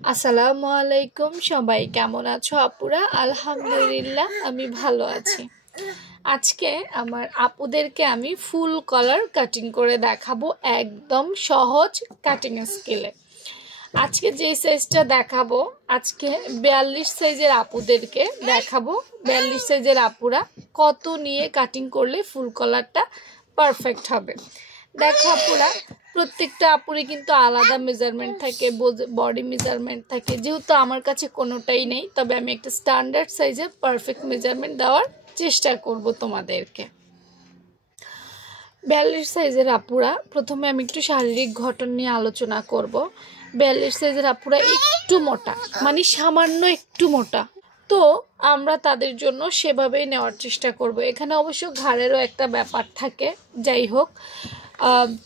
আসসালামু আলাইকুম, সবাই কেমন আছো আপুরা? আলহামদুলিল্লাহ আমি ভালো আছি। আজকে আমার আপুদেরকে আমি ফুল কলার কাটিং করে দেখাবো, একদম সহজ কাটিং স্কিলে। আজকে যে সাইজটা দেখাবো, আজকে 42 সাইজের আপুদেরকে দেখাবো। 42 সাইজের আপুরা কত নিয়ে কাটিং করলে ফুল কলারটা পারফেক্ট হবে। দেখো আপুরা, প্রত্যেকটা আপুরে কিন্তু আলাদা মেজারমেন্ট থাকে, বডি মেজারমেন্ট থাকে। যেহেতু আমার কাছে কোনোটাই নেই, তবে আমি একটা স্ট্যান্ডার্ড সাইজে পারফেক্ট মেজারমেন্ট দেওয়ার চেষ্টা করব তোমাদেরকে। 42 সাইজের আপুরা, প্রথমে আমি একটু শারীরিক গঠন নিয়ে আলোচনা করব। 42 সাইজের আপুরা একটু মোটা, মানে সামান্য একটু মোটা, তো আমরা তাদের জন্য সেভাবেই নেওয়ার চেষ্টা করব। এখানে অবশ্য ঘাড়েরও একটা ব্যাপার থাকে, যাই হোক।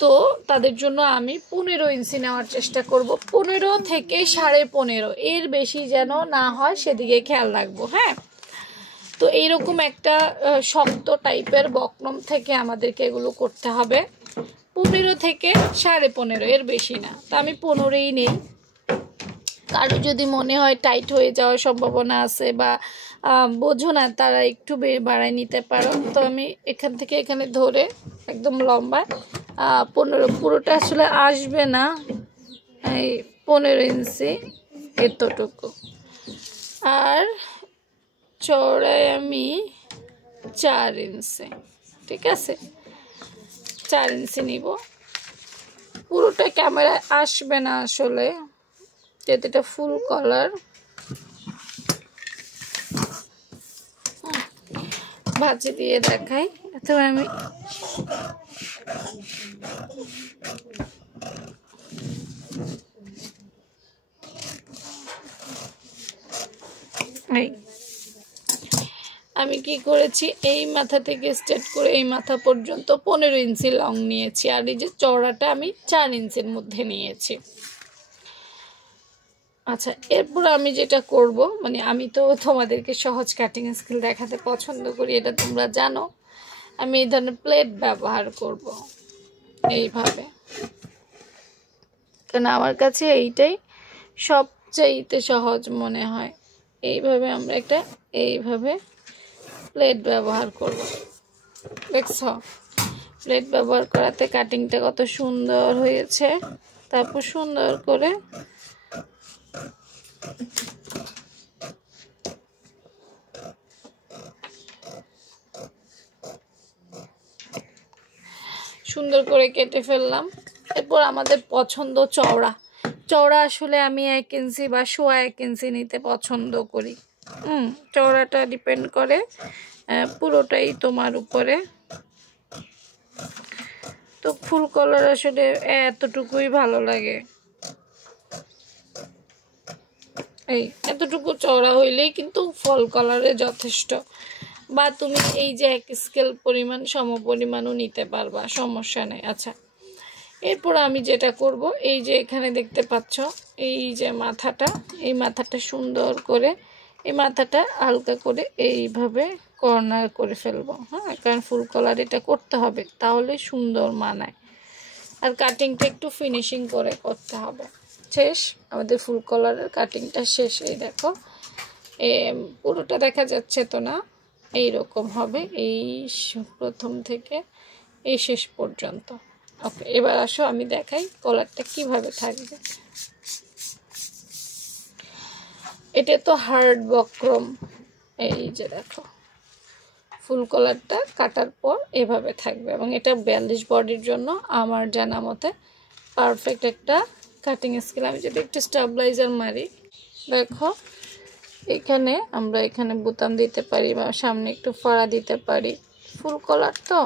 তো তাদের জন্য আমি 15 ইঞ্চি নেওয়ার চেষ্টা করব। 15 থেকে 15.5, এর বেশি যেন না হয় সেদিকে খেয়াল রাখবো। হ্যাঁ, তো এইরকম একটা শক্ত টাইপের বকরম থেকে আমাদেরকে এগুলো করতে হবে। 15 থেকে 15.5, এর বেশি না। তো আমি 15ই নেই। কারো যদি মনে হয় টাইট হয়ে যাওয়ার সম্ভাবনা আছে বা বোঝো না, তারা একটু বাড়ায় নিতে পারো। তো আমি এখান থেকে এখানে ধরে একদম লম্বা 15, পুরোটা আসলে আসবে না, এই 15 ইঞ্চি এতটুকু। আর চওড়ায় আমি 4 ইঞ্চি, ঠিক আছে, 4 ইঞ্চি নিব। পুরোটা ক্যামেরায় আসবে না আসলে, যেহেতু এটা ফুল কলার। ভাঁজি দিয়ে দেখাই। তো আমি কি করেছি, এই মাথা থেকে স্টার্ট করে এই মাথা পর্যন্ত 15 ইঞ্চি লং নিয়েছি, আর এই যে চওড়াটা আমি 4 ইঞ্চির মধ্যে নিয়েছি। আচ্ছা, এরপর আমি যেটা করব, মানে আমি তো তোমাদেরকে সহজ কাটিং স্কিল দেখাতে পছন্দ করি, এটা তোমরা জানো। আমি এই ধরনের প্লেট ব্যবহার করব এইভাবে, কারণ আমার কাছে এইটাই সবচাইতে সহজ মনে হয়। এইভাবে আমরা একটা এইভাবে প্লেট ব্যবহার করব। দেখছ, প্লেট ব্যবহার করাতে কাটিংটা কত সুন্দর হয়েছে। তারপর সুন্দর করে কেটে ফেললাম। এরপর আমাদের পছন্দ চওড়া। আসলে আমি 1 ইঞ্চি বা 1.25 ইঞ্চি নিতে পছন্দ করি। চওড়াটা ডিপেন্ড করে পুরোটাই তোমার উপরে। তো ফুল কলার আসলে এতটুকুই ভালো লাগে, এই এতটুকু চওড়া হইলেই কিন্তু ফুল কলারে যথেষ্ট। বা তুমি এই যে 1 স্কেল পরিমাণ সমপরিমাণও নিতে পারবা, সমস্যা নেই। আচ্ছা, এরপর আমি যেটা করব, এই যে এখানে দেখতে পাচ্ছ এই যে মাথাটা, এই মাথাটা সুন্দর করে, এই মাথাটা হালকা করে এইভাবে কর্নার করে ফেলবো। হ্যাঁ, কারণ ফুল কলার এটা করতে হবে, তাহলে সুন্দর মানায়। আর কাটিংটা একটু ফিনিশিং করে করতে হবে। শেষ, আমাদের ফুল কলারের কাটিংটা শেষ। এই দেখো, পুরোটা দেখা যাচ্ছে তো না, এইরকম হবে, এই প্রথম থেকে এই শেষ পর্যন্ত। ওকে, এবার আসো আমি দেখাই কলারটা কিভাবে থাকবে। এটা তো হার্ড বক্রম, এই যে দেখো ফুল কলারটা কাটার পর এভাবে থাকবে, এবং এটা 42 বডির জন্য আমার জানা মতে পারফেক্ট একটা কাটিং স্কেল। আমি যদি একটু স্টেবিলাইজার মারি, দেখো এখানে আমরা এখানে বোতাম দিতে পারি বা সামনে একটু ফাড়া দিতে পারি। ফুল কলার তো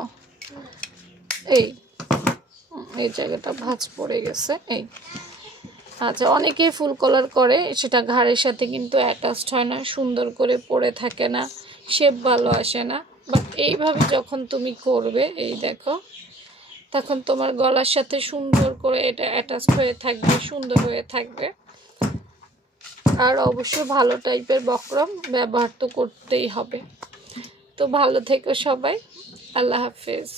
এই জায়গাটা ভাঁজ পড়ে গেছে। এই আচ্ছা, অনেকেই ফুল কলার করে, সেটা ঘাড়ের সাথে কিন্তু অ্যাটাচড হয় না, সুন্দর করে পড়ে থাকে না, শেপ ভালো আসে না। বাট এইভাবে যখন তুমি করবে, এই দেখো, তখন তোমার গলার সাথে সুন্দর করে এটা অ্যাটাচড হয়ে থাকবে, সুন্দর হয়ে থাকবে। আর অবশ্যই ভালো টাইপের বক্রম ব্যবহার তো করতেই হবে। তো ভালো থেকো সবাই, আল্লাহ হাফেজ।